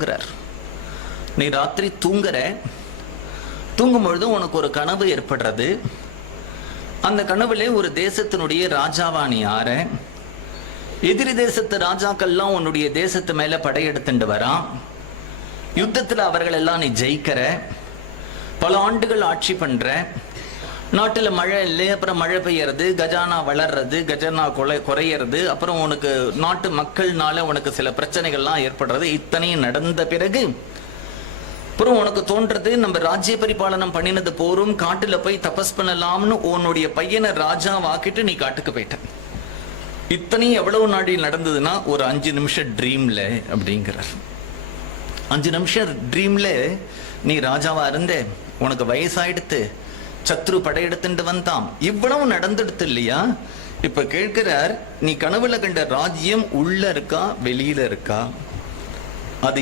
நடக்குங்கிறார். நீ ராத்திரி தூங்கும் பொழுது உனக்கு ஒரு கனவு ஏற்படுறது. அந்த கனவுல ஒரு தேசத்தினுடைய ராஜாவா நீ ஆற. எதிரி தேசத்து ராஜாக்கள்லாம் உன்னுடைய தேசத்து மேல படையெடுத்துட்டு வரான். யுத்தத்துல அவர்கள் எல்லாம் நீ ஜெயிக்கிற. பல ஆண்டுகள் ஆட்சி பண்ற. நாட்டில் மழை இல்லை, அப்புறம் மழை பெய்யறது, கஜானா வளர்றது, கஜானா குறையிறது, அப்புறம் உனக்கு நாட்டு மக்கள்னால உனக்கு சில பிரச்சனைகள்லாம் ஏற்படுறது. இத்தனையும் நடந்த பிறகு அப்புறம் உனக்கு தோன்றது, நம்ம ராஜ்ய பரிபாலனம் பண்ணினது போரும், காட்டுல போய் தபஸ் பண்ணலாம்னு உன்னுடைய பையனை ராஜா வாக்கிட்டு நீ காட்டுக்கு போயிட்ட. இத்தனையும் எவ்வளவு நாடில் நடந்ததுன்னா ஒரு 5 நிமிஷம் ட்ரீம்ல அப்படிங்கிறார். 5 நிமிஷம் ட்ரீம்ல நீ ராஜாவா இருந்த, உனக்கு வயசாயிடுத்து, சத்ரு படையெடுத்துட்டு வந்தான், இவ்வளவு நடந்துடுத்து இல்லையா? இப்ப கேட்கிறார், நீ கனவுல கண்ட ராஜ்யம் உள்ள இருக்கா வெளியில இருக்கா? அது